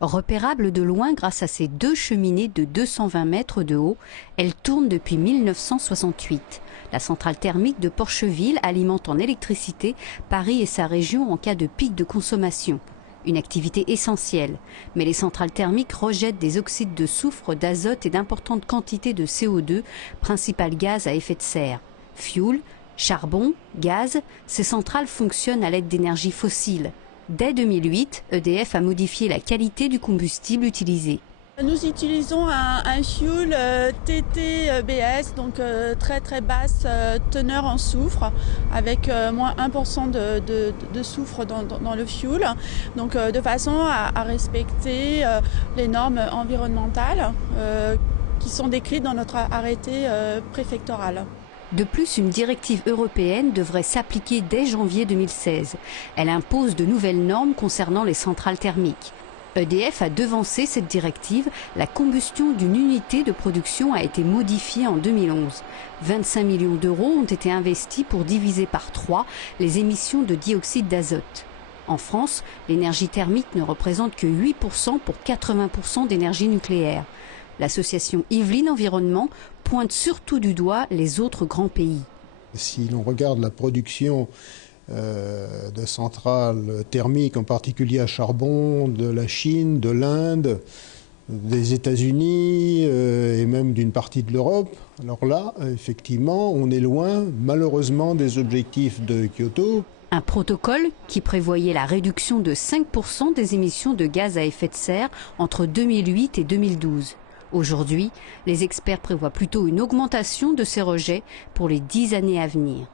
Repérable de loin grâce à ses deux cheminées de 220 mètres de haut, elle tourne depuis 1968. La centrale thermique de Porcheville alimente en électricité Paris et sa région en cas de pic de consommation. Une activité essentielle. Mais les centrales thermiques rejettent des oxydes de soufre, d'azote et d'importantes quantités de CO2, principal gaz à effet de serre. Fioul, charbon, gaz, ces centrales fonctionnent à l'aide d'énergie fossile. Dès 2008, EDF a modifié la qualité du combustible utilisé. Nous utilisons un fuel TTBS, donc très basse teneur en soufre, avec moins 1% de soufre dans le fuel, donc de façon à respecter les normes environnementales qui sont décrites dans notre arrêté préfectoral. De plus, une directive européenne devrait s'appliquer dès janvier 2016. Elle impose de nouvelles normes concernant les centrales thermiques. EDF a devancé cette directive. La combustion d'une unité de production a été modifiée en 2011. 25 millions d'euros ont été investis pour diviser par 3 les émissions de dioxyde d'azote. En France, l'énergie thermique ne représente que 8% pour 80% d'énergie nucléaire. L'association Yvelines Environnement pointe surtout du doigt les autres grands pays. Si l'on regarde la production de centrales thermiques, en particulier à charbon, de la Chine, de l'Inde, des États-Unis et même d'une partie de l'Europe, alors là, effectivement, on est loin, malheureusement, des objectifs de Kyoto. Un protocole qui prévoyait la réduction de 5% des émissions de gaz à effet de serre entre 2008 et 2012. Aujourd'hui, les experts prévoient plutôt une augmentation de ces rejets pour les 10 années à venir.